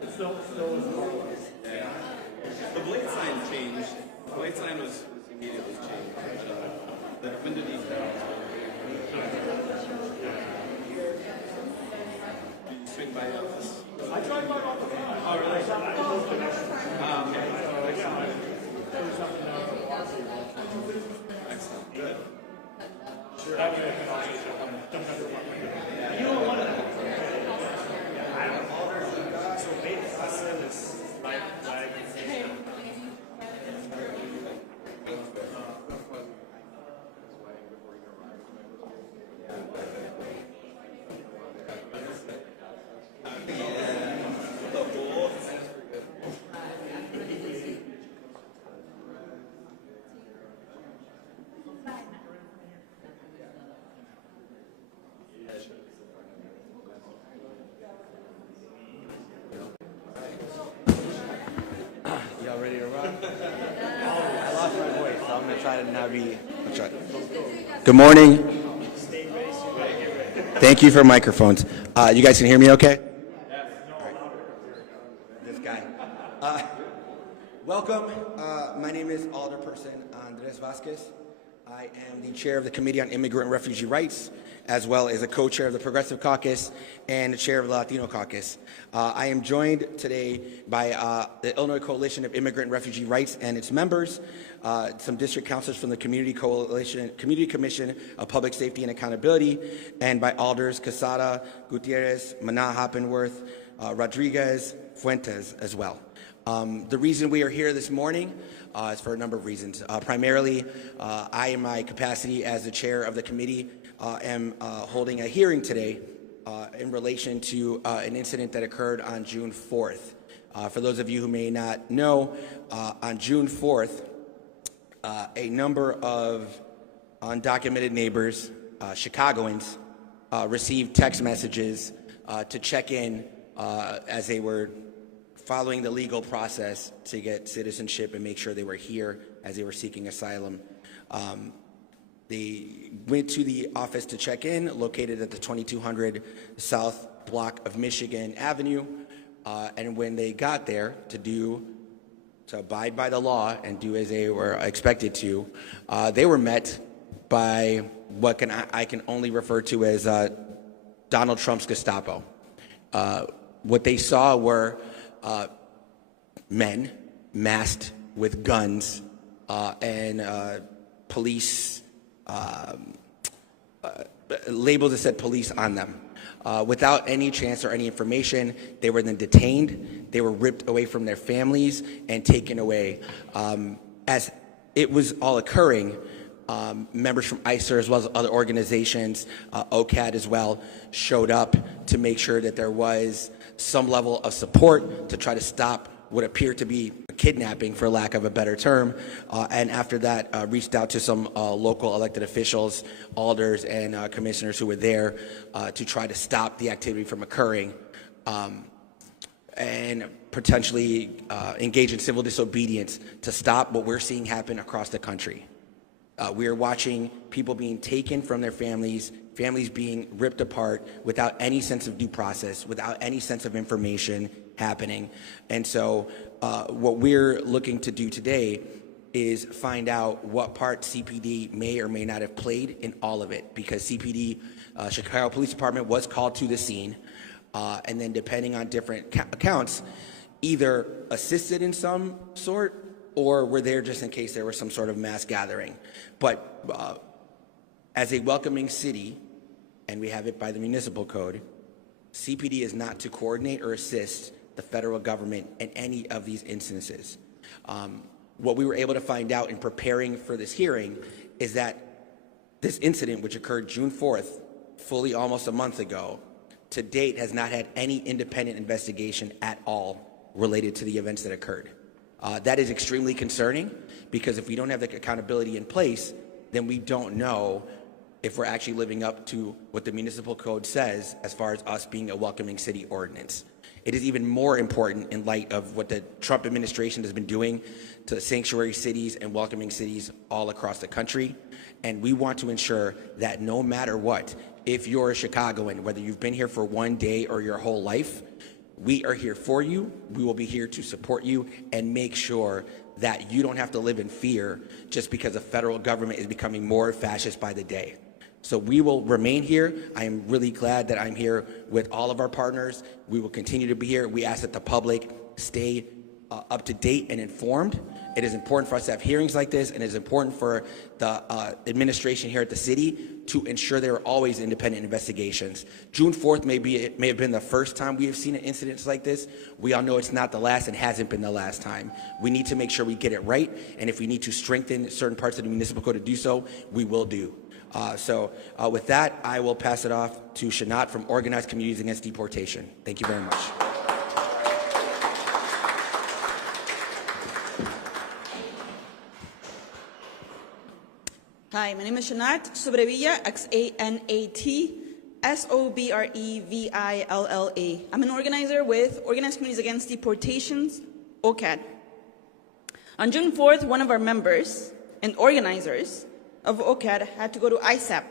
It still is hard. Yeah. The blade sign changed. The blade sign was immediately changed. The window decal. Did you swing by the office? I drive by all the time. Oh, really? Excellent. Good. Sure. That way I can also don't have to walk my window. You don't want to. I don't know. So maybe I said this flag. Y'all ready to rock? I lost my voice, so I'm gonna try to not be. Good morning. Thank you for microphones. You guys can hear me okay? This guy. Welcome. My name is Alderperson Andres Vasquez. I am the chair of the Committee on Immigrant and Refugee Rights, as well as a co-chair of the Progressive Caucus and the chair of the Latino Caucus. I am joined today by the Illinois Coalition of Immigrant and Refugee Rights and its members, some district councilors from the Community Commission of Public Safety and Accountability, and by alders Casada, Gutierrez, Mana Hoppenworth, Rodriguez, Fuentes as well. The reason we are here this morning is for a number of reasons. Primarily, I, in my capacity as the chair of the committee, am holding a hearing today in relation to an incident that occurred on June 4th. For those of you who may not know, on June 4th, a number of undocumented neighbors, Chicagoans, received text messages to check in as they were following the legal process to get citizenship and make sure they were here as they were seeking asylum. They went to the office to check in, located at the 2200 South block of Michigan Avenue, and when they got there to abide by the law and do as they were expected to, they were met by what I can only refer to as Donald Trump's Gestapo. What they saw were men masked with guns and police labels that said police on them. Without any chance or any information, they were then detained. They were ripped away from their families and taken away. As it was all occurring, members from ICER as well as other organizations, OCAD as well, showed up to make sure that there was some level of support to try to stop what appeared to be a kidnapping, for lack of a better term, and after that reached out to some local elected officials, alders, and commissioners who were there to try to stop the activity from occurring and potentially engage in civil disobedience to stop what we're seeing happen across the country. We are watching people being taken from their families, families being ripped apart without any sense of due process, without any sense of information happening. And so what we're looking to do today is find out what part CPD may or may not have played in all of it, because CPD, Chicago Police Department, was called to the scene, and then depending on different accounts, either assisted in some sort or were there just in case there was some sort of mass gathering. But as a welcoming city, and we have it by the municipal code, CPD is not to coordinate or assist the federal government in any of these instances. What we were able to find out in preparing for this hearing is that this incident, which occurred June 4th, fully almost a month ago, to date has not had any independent investigation at all related to the events that occurred. That is extremely concerning, because if we don't have the accountability in place, then we don't know if we're actually living up to what the municipal code says as far as us being a welcoming city ordinance. It is even more important in light of what the Trump administration has been doing to sanctuary cities and welcoming cities all across the country. And we want to ensure that no matter what, if you're a Chicagoan, whether you've been here for one day or your whole life, We are here for you. We will be here to support you and make sure that you don't have to live in fear just because the federal government is becoming more fascist by the day. So we will remain here. I am really glad that I'm here with all of our partners. We will continue to be here. We ask that the public stay up to date and informed. It is important for us to have hearings like this, and it is important for the administration here at the city to ensure there are always independent investigations. June 4th may have been the first time we have seen an incident like this. We all know it's not the last and hasn't been the last time. We need to make sure we get it right, and if we need to strengthen certain parts of the municipal code to do so, we will do. With that, I will pass it off to Shanat from Organized Communities Against Deportation. Thank you very much. Hi, my name is Shanat Sobrevilla, X-A-N-A-T-S-O-B-R-E-V-I-L-L-A. I'm an organizer with Organized Communities Against Deportations, OCAD. On June 4th, one of our members and organizers of OCAD had to go to ISAP,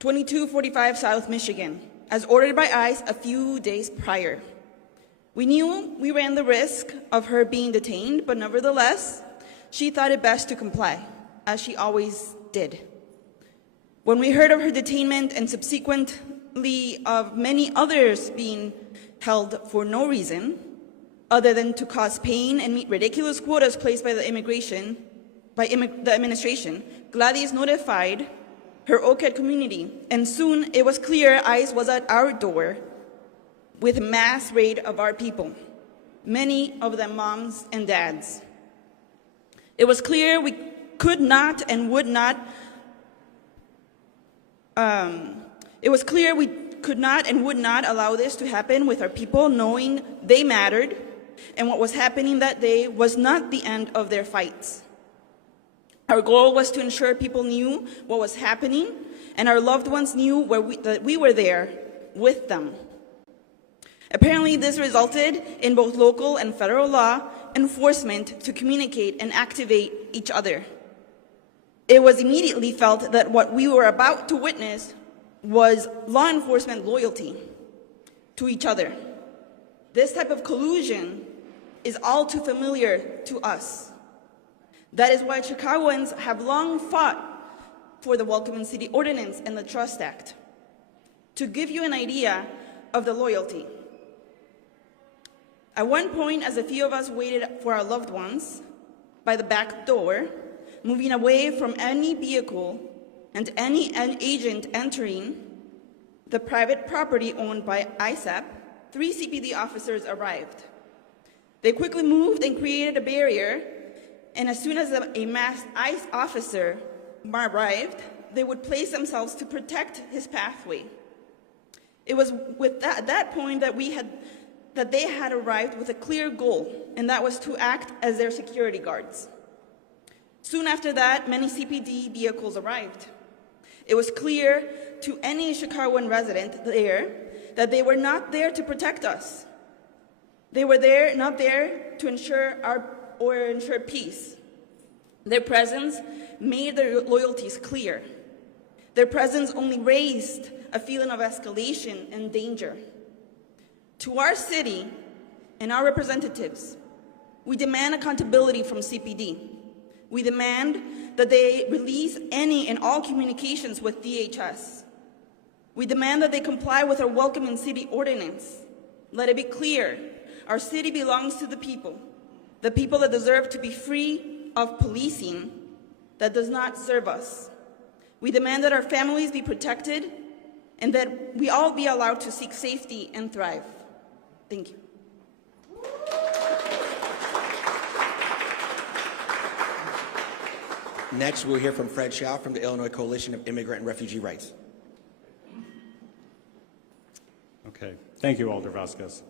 2245 South Michigan, as ordered by ICE a few days prior. We knew we ran the risk of her being detained, but nevertheless, she thought it best to comply, as she always did. When we heard of her detainment and subsequently of many others being held for no reason other than to cause pain and meet ridiculous quotas placed by the administration, Gladys notified her OCAD community, and soon it was clear ICE was at our door with a mass raid of our people, many of them moms and dads. It was clear we could not and would not allow this to happen with our people, knowing they mattered and what was happening that day was not the end of their fights. Our goal was to ensure people knew what was happening and our loved ones knew that we were there with them. Apparently, this resulted in both local and federal law enforcement to communicate and activate each other. It was immediately felt that what we were about to witness was law enforcement loyalty to each other. This type of collusion is all too familiar to us. That is why Chicagoans have long fought for the Welcome in City Ordinance and the Trust Act. To give you an idea of the loyalty, at one point, as a few of us waited for our loved ones by the back door, moving away from any vehicle and any agent entering the private property owned by ISAP, 3 CPD officers arrived. They quickly moved and created a barrier, and as soon as a masked ICE officer arrived, they would place themselves to protect his pathway. It was at that point that they had arrived with a clear goal, and that was to act as their security guards. Soon after that, many CPD vehicles arrived. It was clear to any Chicagoan resident there that they were not there to protect us. They were not there to ensure peace. Their presence made their loyalties clear. Their presence only raised a feeling of escalation and danger. To our city and our representatives, we demand accountability from CPD. We demand that they release any and all communications with DHS. We demand that they comply with our Welcome in City Ordinance. Let it be clear, our city belongs to the people that deserve to be free of policing that does not serve us. We demand that our families be protected and that we all be allowed to seek safety and thrive. Thank you. Next, we'll hear from Fred Shaw from the Illinois Coalition of Immigrant and Refugee Rights. Okay, thank you, Alder Vasquez.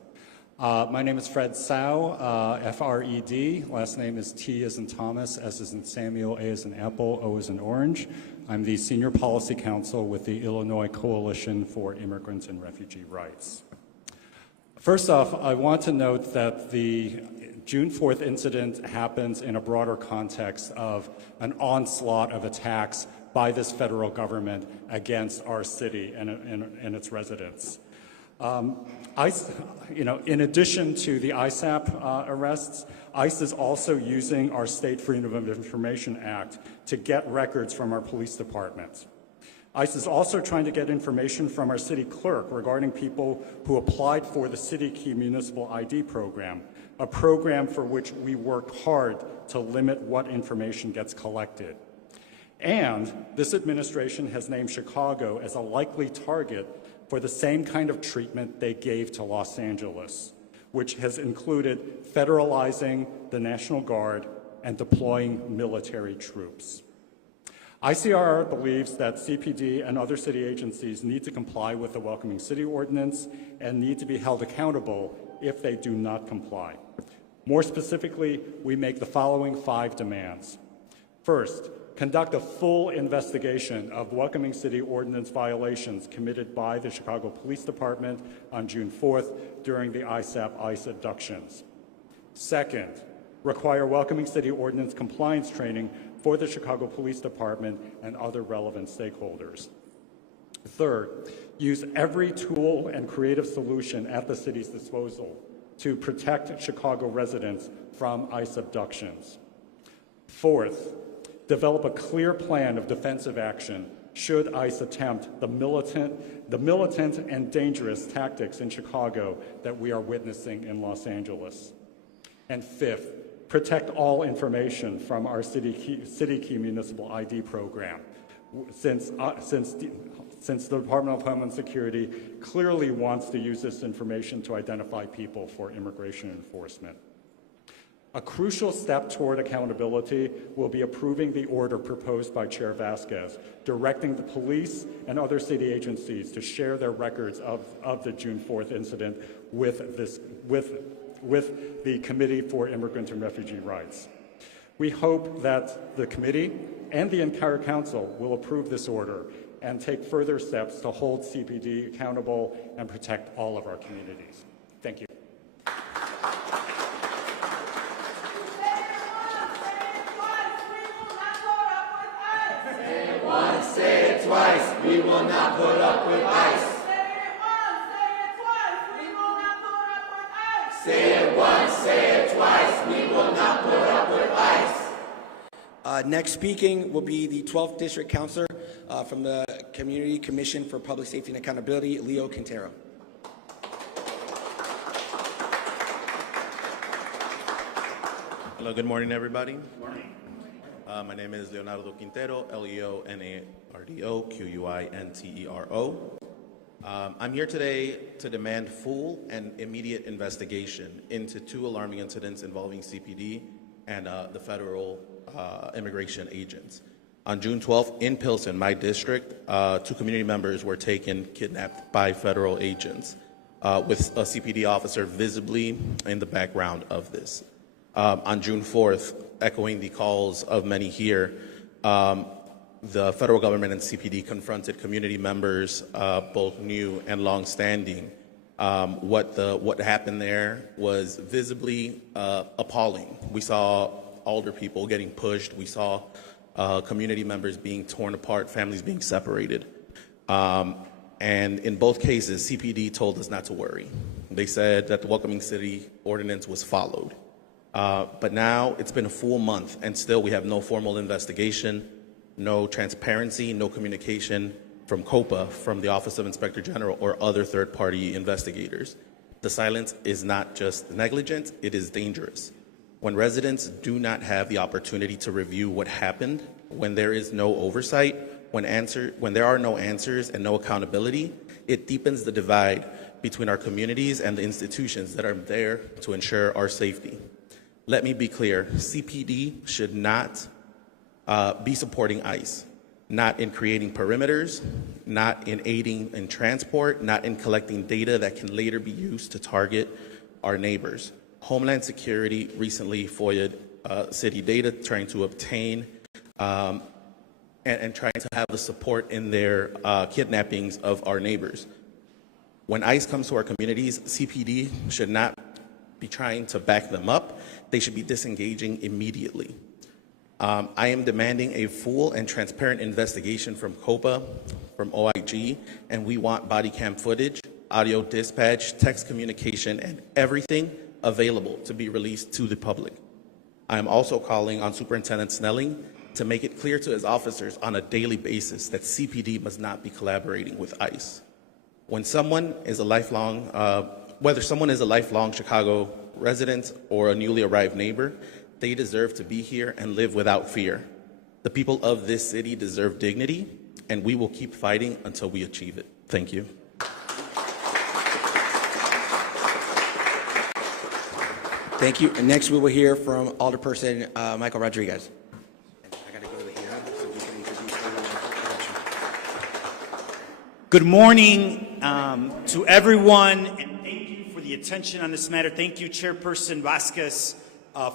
My name is Fred Sau, F-R-E-D. Last name is T as in Thomas, S as in Samuel, A as in Apple, O as in Orange. I'm the Senior Policy Counsel with the Illinois Coalition for Immigrants and Refugee Rights. First off, I want to note that the June 4th incident happens in a broader context of an onslaught of attacks by this federal government against our city and its residents. ICE, in addition to the ISAP arrests, ICE is also using our State Freedom of Information Act to get records from our police departments. ICE is also trying to get information from our city clerk regarding people who applied for the City Key Municipal ID program, a program for which we worked hard to limit what information gets collected. And this administration has named Chicago as a likely target for the same kind of treatment they gave to Los Angeles, which has included federalizing the National Guard and deploying military troops. ICRR believes that CPD and other city agencies need to comply with the Welcoming City Ordinance and need to be held accountable if they do not comply. More specifically, we make the following 5 demands. First, conduct a full investigation of Welcoming City Ordinance violations committed by the Chicago Police Department on June 4th during the ISAP ICE abductions. Second, require Welcoming City Ordinance compliance training for the Chicago Police Department and other relevant stakeholders. Third, use every tool and creative solution at the city's disposal to protect Chicago residents from ICE abductions. Fourth, develop a clear plan of defensive action should ICE attempt the militant and dangerous tactics in Chicago that we are witnessing in Los Angeles. And fifth, protect all information from our City Key Municipal ID program, since the Department of Homeland Security clearly wants to use this information to identify people for immigration enforcement. A crucial step toward accountability will be approving the order proposed by Chair Vasquez, directing the police and other city agencies to share their records of the June 4th incident with the Committee for Immigrant and Refugee Rights. We hope that the committee and the entire council will approve this order and take further steps to hold CPD accountable and protect all of our communities. Thank you. Say it twice, we will not put up with ICE. Say it once, say it twice, we will not put up with ICE. Next speaking will be the 12th District Councilor from the Community Commission for Public Safety and Accountability, Leo Quintero. Hello, good morning, everybody. Good morning. My name is Leonardo Quintero, Leonardo Quintero. I'm here today to demand full and immediate investigation into 2 alarming incidents involving CPD and the federal immigration agents. On June 12th, in Pilsen, my district, 2 community members were kidnapped by federal agents, with a CPD officer visibly in the background of this. On June 4th, echoing the calls of many here, the federal government and CPD confronted community members, both new and long-standing. What happened there was visibly appalling. We saw older people getting pushed. We saw community members being torn apart, families being separated. And in both cases, CPD told us not to worry. They said that the Welcoming City Ordinance was followed. But now it's been a full month and still we have no formal investigation, no transparency, no communication from COPA, from the Office of Inspector General, or other third-party investigators. The silence is not just negligent, it is dangerous. When residents do not have the opportunity to review what happened, when there is no oversight, when there are no answers and no accountability, it deepens the divide between our communities and the institutions that are there to ensure our safety. Let me be clear, CPD should not be supporting ICE, not in creating perimeters, not in aiding in transport, not in collecting data that can later be used to target our neighbors. Homeland Security recently FOIA'd city data, trying to obtain and trying to have the support in their kidnappings of our neighbors. When ICE comes to our communities, CPD should not be trying to back them up. They should be disengaging immediately. I am demanding a full and transparent investigation from COPA, from OIG, and we want body cam footage audio dispatch, text communication, and everything available to be released to the public. I am also calling on Superintendent Snelling to make it clear to his officers on a daily basis that CPD must not be collaborating with ICE. When someone is a lifelong, whether someone is a lifelong Chicago resident or a newly arrived neighbor, they deserve to be here and live without fear. The people of this city deserve dignity, and we will keep fighting until we achieve it. Thank you. Thank you. And next we will hear from Alderperson Michael Rodriguez. Good morning to everyone, and thank you for the attention on this matter. Thank you, Chairperson Vasquez,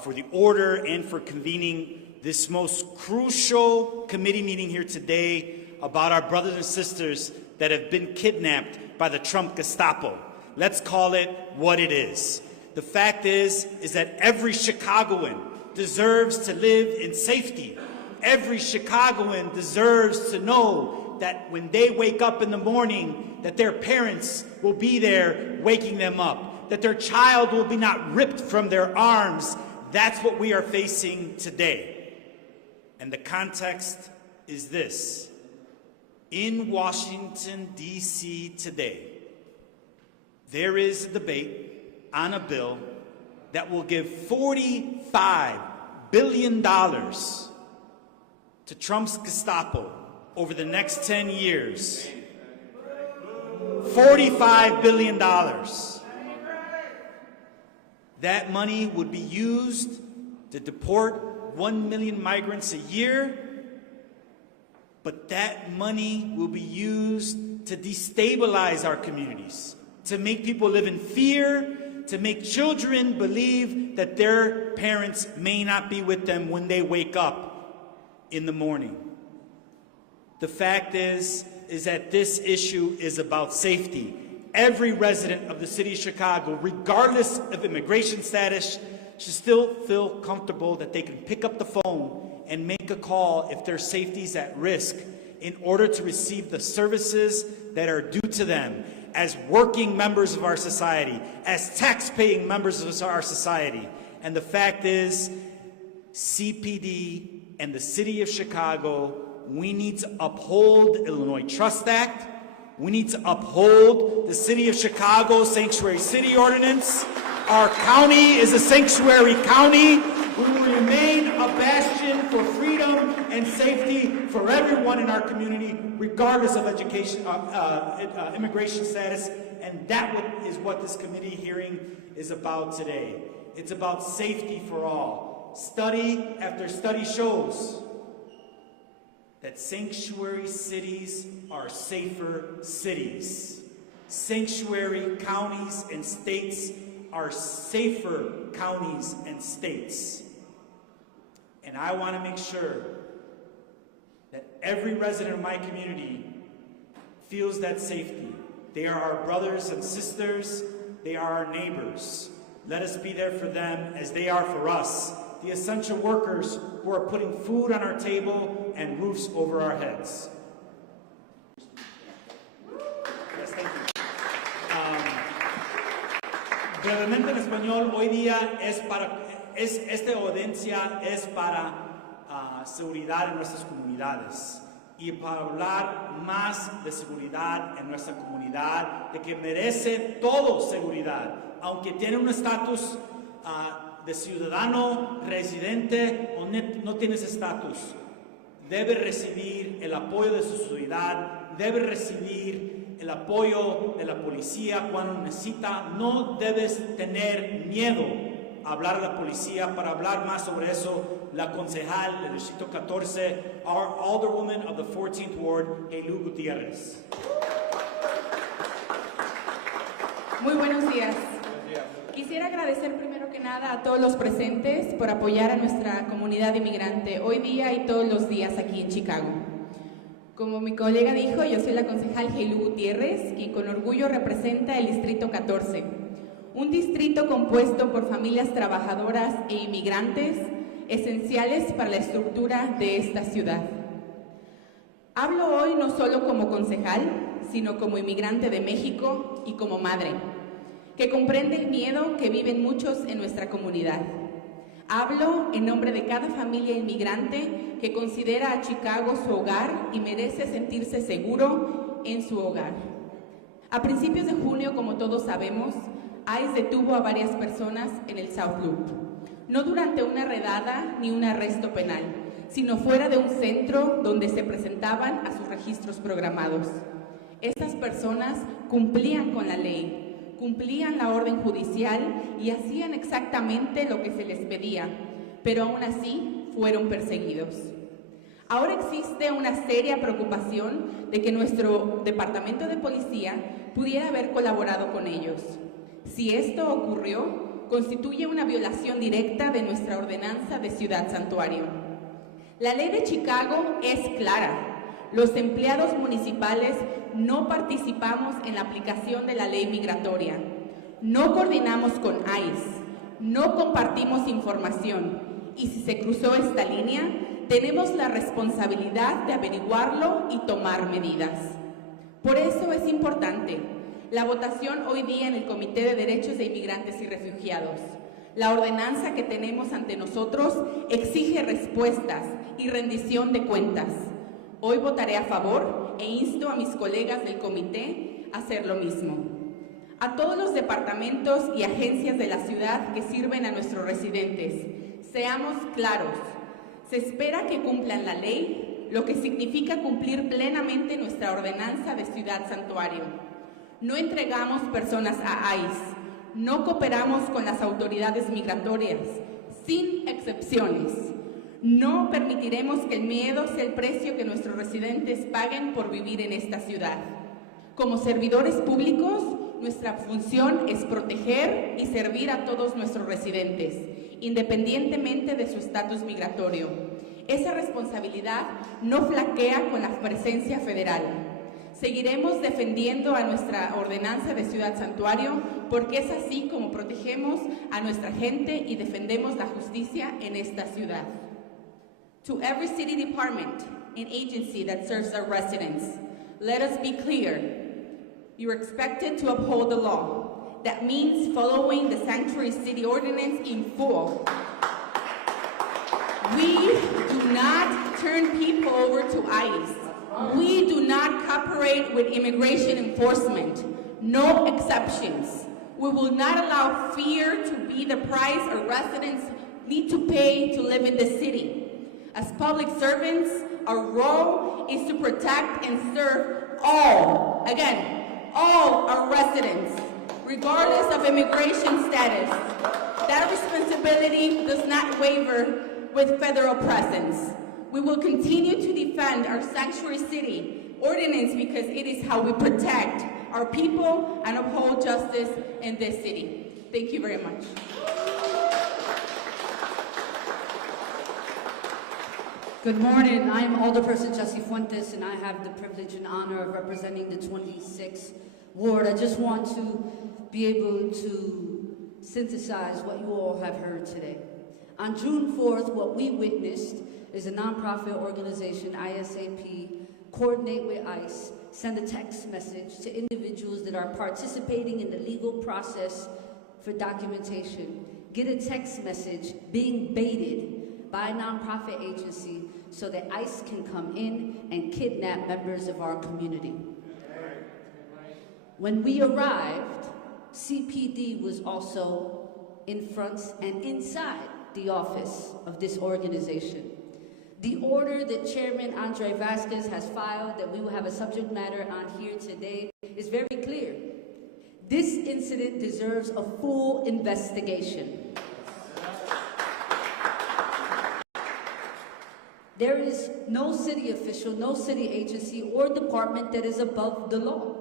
for the order and for convening this most crucial committee meeting here today about our brothers and sisters that have been kidnapped by the Trump Gestapo. Let's call it what it is. The fact is that every Chicagoan deserves to live in safety. Every Chicagoan deserves to know that when they wake up in the morning, that their parents will be there waking them up, that their child will be not ripped from their arms. That's what we are facing today. And the context is this. In Washington, D.C. today, there is a debate on a bill that will give $45 billion to Trump's Gestapo over the next 10 years. $45 billion. That money would be used to deport 1 million migrants a year, but that money will be used to destabilize our communities, to make people live in fear, to make children believe that their parents may not be with them when they wake up in the morning. The fact is that this issue is about safety. Every resident of the city of Chicago, regardless of immigration status, should still feel comfortable that they can pick up the phone and make a call if their safety is at risk in order to receive the services that are due to them as working members of our society, as tax-paying members of our society. And the fact is, CPD and the city of Chicago, we need to uphold Illinois Trust Act. We need to uphold the City of Chicago Sanctuary City Ordinance. Our county is a sanctuary county. We will remain a bastion for freedom and safety for everyone in our community, regardless of education, immigration status. And that is what this committee hearing is about today. It's about safety for all. Study after study shows that sanctuary cities are safer cities. Sanctuary counties and states are safer counties and states. And I want to make sure that every resident of my community feels that safety. They are our brothers and sisters. They are our neighbors. Let us be there for them as they are for us, the essential workers who are putting food on our table and roofs over our heads. Yes, thank you. Brevemente en español, hoy día esta audiencia es para seguridad en nuestras comunidades y para hablar más de seguridad en nuestra comunidad, de que merece todo seguridad, aunque tiene un estatus de ciudadano, residente o no tienes estatus, debe recibir el apoyo de su ciudad, debe recibir el apoyo de la policía cuando necesita. No debes tener miedo a hablar a la policía. Para hablar más sobre eso, la concejal del Distrito 14, our Alderwoman of the 14th Ward, Helu Gutierrez. Muy buenos días. Quisiera agradecer primero que nada a todos los presentes por apoyar a nuestra comunidad inmigrante hoy día y todos los días aquí en Chicago. Como mi colega dijo, yo soy la concejal Helu Gutierrez, quien con orgullo representa el Distrito 14, un distrito compuesto por familias trabajadoras e inmigrantes esenciales para la estructura de esta ciudad. Hablo hoy no solo como concejal, sino como inmigrante de México y como madre, que comprende el miedo que viven muchos en nuestra comunidad. Hablo en nombre de cada familia inmigrante que considera a Chicago su hogar y merece sentirse seguro en su hogar. A principios de junio, como todos sabemos, ICE detuvo a varias personas en el South Loop, no durante una redada ni un arresto penal, sino fuera de un centro donde se presentaban a sus registros programados. Estas personas cumplían con la ley, cumplían la orden judicial y hacían exactamente lo que se les pedía, pero aún así fueron perseguidos. Ahora existe una seria preocupación de que nuestro departamento de policía pudiera haber colaborado con ellos. Si esto ocurrió, constituye una violación directa de nuestra ordenanza de Ciudad Santuario. La ley de Chicago es clara. Los empleados municipales no participamos en la aplicación de la ley migratoria. No coordinamos con ICE. No compartimos información. Y si se cruzó esta línea, tenemos la responsabilidad de averiguarlo y tomar medidas. Por eso es importante la votación hoy día en el Comité de Derechos de Inmigrantes y Refugiados. La ordenanza que tenemos ante nosotros exige respuestas y rendición de cuentas. Hoy votaré a favor e insto a mis colegas del comité a hacer lo mismo. A todos los departamentos y agencias de la ciudad que sirven a nuestros residentes, seamos claros. Se espera que cumplan la ley, lo que significa cumplir plenamente nuestra ordenanza de Ciudad Santuario. No entregamos personas a ICE. No cooperamos con las autoridades migratorias, sin excepciones. No permitiremos que el miedo sea el precio que nuestros residentes paguen por vivir en esta ciudad. Como servidores públicos, nuestra función es proteger y servir a todos nuestros residentes, independientemente de su estatus migratorio. Esa responsabilidad no flaquea con la presencia federal. Seguiremos defendiendo a nuestra ordenanza de Ciudad Santuario porque es así como protegemos a nuestra gente y defendemos la justicia en esta ciudad. To every city department and agency that serves our residents, let us be clear. You are expected to uphold the law. That means following the Sanctuary City Ordinance in full. We do not turn people over to ICE. We do not cooperate with immigration enforcement. No exceptions. We will not allow fear to be the price our residents need to pay to live in the city. As public servants, our role is to protect and serve all, again, all our residents, regardless of immigration status. That responsibility does not waver with federal presence. We will continue to defend our sanctuary city ordinance because it is how we protect our people and uphold justice in this city. Thank you very much. Good morning. I am Alderperson Jessie Fuentes, and I have the privilege and honor of representing the 26th Ward. I just want to be able to synthesize what you all have heard today. On June 4th, what we witnessed is a nonprofit organization, ISAP, coordinate with ICE, send a text message to individuals that are participating in the legal process for documentation, get a text message being baited by a nonprofit agency so that ICE can come in and kidnap members of our community. When we arrived, CPD was also in front and inside the office of this organization. The order that Chairman Andre Vasquez has filed that we will have a subject matter on here today is very clear. This incident deserves a full investigation. There is no city official, no city agency or department that is above the law.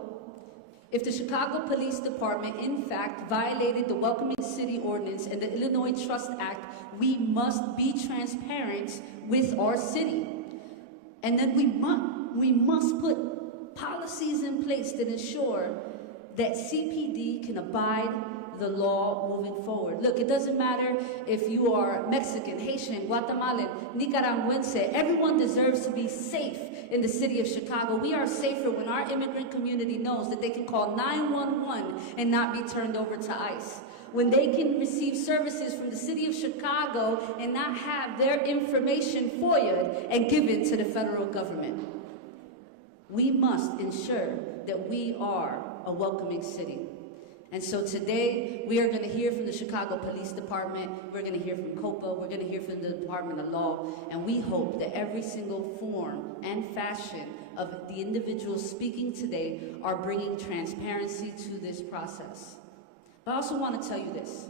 If the Chicago Police Department, in fact, violated the Welcoming City Ordinance and the Illinois Trust Act, we must be transparent with our city. And then we must put policies in place that ensure that CPD can abide the law moving forward. Look, it doesn't matter if you are Mexican, Haitian, Guatemalan, Nicaraguense. Everyone deserves to be safe in the city of Chicago. We are safer when our immigrant community knows that they can call 911 and not be turned over to ICE. When they can receive services from the city of Chicago and not have their information FOIA'd and given to the federal government. We must ensure that we are a welcoming city. And so today, we are going to hear from the Chicago Police Department, we're going to hear from COPA, we're going to hear from the Department of Law, and we hope that every single form and fashion of the individuals speaking today are bringing transparency to this process. But I also want to tell you this.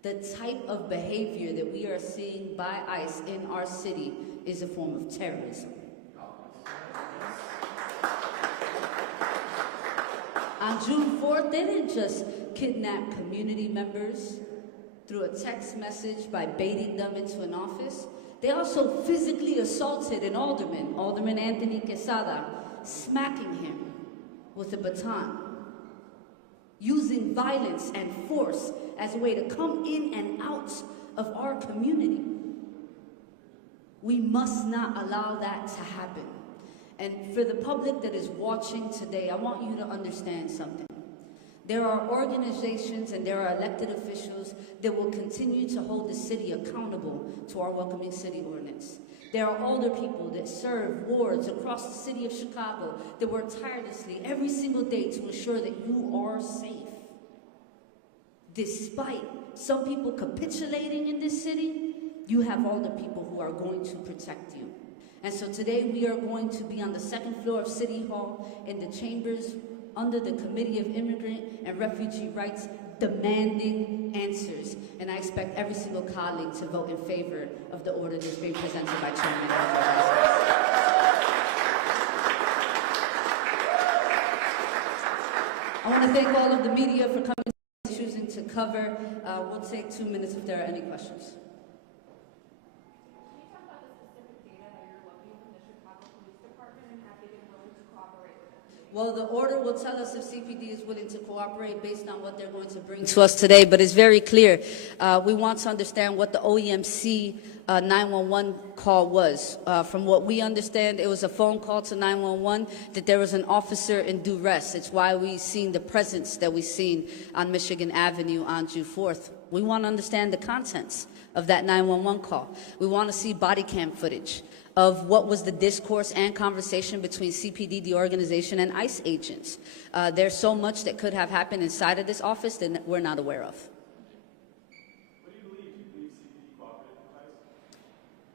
The type of behavior that we are seeing by ICE in our city is a form of terrorism. On June 4th, they didn't just kidnap community members through a text message by baiting them into an office. They also physically assaulted an alderman, Alderman Anthony Quesada, smacking him with a baton, using violence and force as a way to come in and out of our community. We must not allow that to happen. And for the public that is watching today, I want you to understand something. There are organizations and there are elected officials that will continue to hold the city accountable to our welcoming city ordinance. There are older people that serve wards across the city of Chicago that work tirelessly every single day to ensure that you are safe. Despite some people capitulating in this city, you have older people who are going to protect you. And so today we are going to be on the second floor of City Hall in the chambers under the Committee of Immigrant and Refugee Rights demanding answers. And I expect every single colleague to vote in favor of the order that's being presented by Chairman Vasquez. I want to thank all of the media for coming and choosing to cover. We'll take 2 minutes if there are any questions. Well, the order will tell us if CPD is willing to cooperate based on what they're going to bring to us today, but it's very clear. We want to understand what the OEMC 911 call was. From what we understand, it was a phone call to 911 that there was an officer in duress. It's why we've seen the presence that we've seen on Michigan Avenue on June 4th. We want to understand the contents of that 911 call. We want to see body cam footage of what was the discourse and conversation between CPD, the organization, and ICE agents. There's so much that could have happened inside of this office that we're not aware of. What do you believe? Do you believe CPD cooperated with ICE?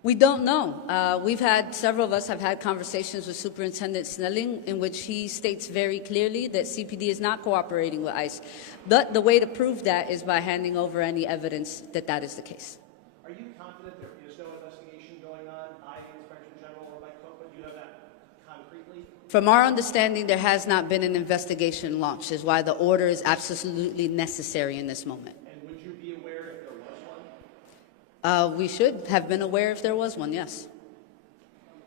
We don't know. We've had, several of us have had conversations with Superintendent Snelling in which he states very clearly that CPD is not cooperating with ICE. But the way to prove that is by handing over any evidence that that is the case. Are you confident there is no investigation going on by the Inspector General or by COPA? Do you have that concretely? From our understanding, there has not been an investigation launched, is why the order is absolutely necessary in this moment. And would you be aware if there was one? We should have been aware if there was one, yes.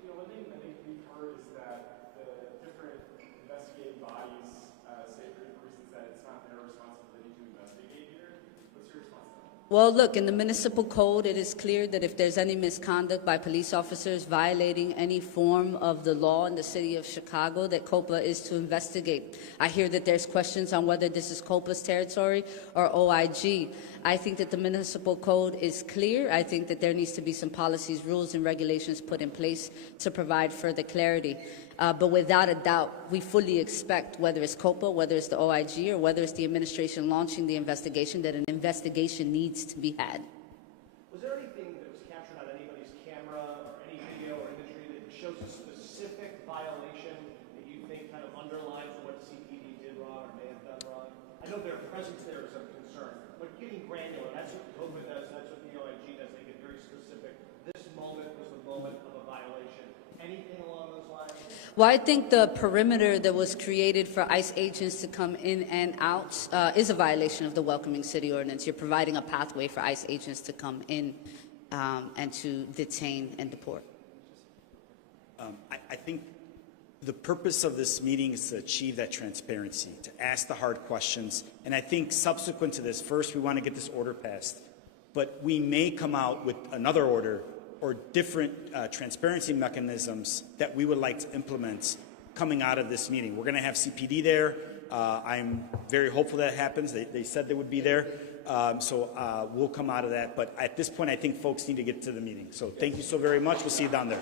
You know, one thing I think we've heard is that the different investigative bodies say for different reasons that it's not their responsibility to investigate here. What's your response to that? Well, look, in the municipal code, it is clear that if there's any misconduct by police officers violating any form of the law in the city of Chicago, that COPA is to investigate. I hear that there's questions on whether this is COPA's territory or OIG. I think that the municipal code is clear. I think that there needs to be some policies, rules, and regulations put in place to provide further clarity. But without a doubt, we fully expect, whether it's COPA, whether it's the OIG, or whether it's the administration launching the investigation, that an investigation needs to be had. Was there anything that was captured on anybody's camera or any video or imagery that shows a specific violation that you think kind of underlines what CPD did wrong or may have done wrong? I know their presence there is of concern, but getting granular, that's what COPA does, that's what the OIG does. They get very specific. This moment was the moment of a violation. Anything along those lines? Well, I think the perimeter that was created for ICE agents to come in and out is a violation of the Welcoming City Ordinance. You're providing a pathway for ICE agents to come in and to detain and deport. I think The purpose of this meeting is to achieve that transparency, to ask the hard questions. And I think subsequent to this, first we want to get this order passed, but we may come out with another order or different transparency mechanisms that we would like to implement coming out of this meeting. We're going to have CPD there. I'm very hopeful that happens. They said they would be there. So we'll come out of that. But at this point, I think folks need to get to the meeting. So thank you so very much. We'll see you down there.